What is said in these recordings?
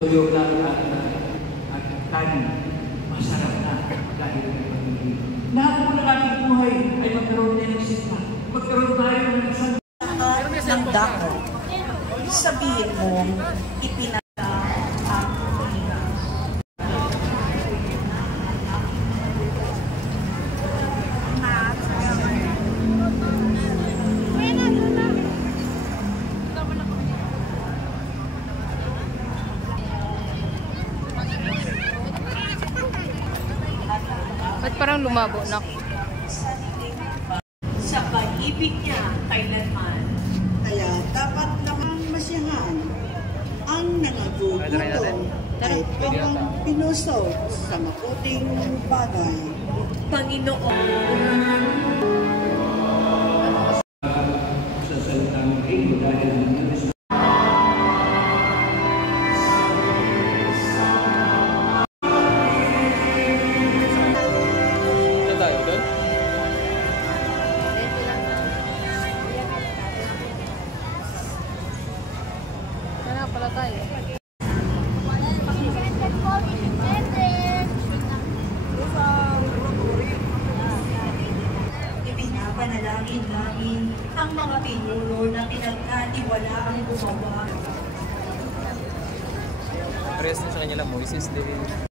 Tuyok lang at kanin, masarap na dahil ng pamilya. Lahat po ng ating buhay ay magkaroon tayo ng sitma. Magkaroon tayo ng isang ng dako. Sabihin mo, ipinaka ang higa. Ba't parang lumabo na? Sa pag-ibig niya kailanman. Kaya dapat namang masiyahan ang nangagugutom ay pawang pinusok sa mabuting bagay. Panginoon. sa salitang ito dahil Sana pala tayo. Ipinapanalangin namin ang mga pinuno na pinagkatiwalaang gumawa. Parehas na sa kanya lang, Moises, David.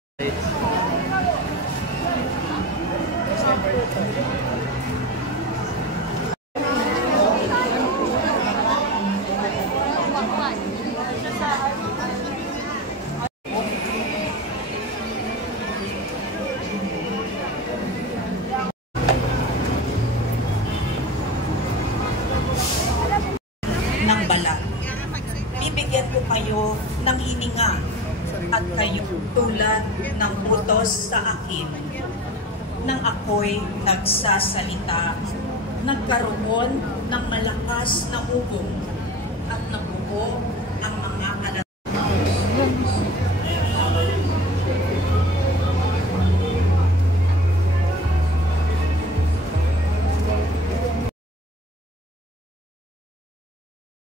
Ng balat. Bibigyan ko kayo ng hininga at kayo tulad ng utos sa akin. Nang ako'y nagsasalita, nagkaroon ng malakas na ugong at nabuo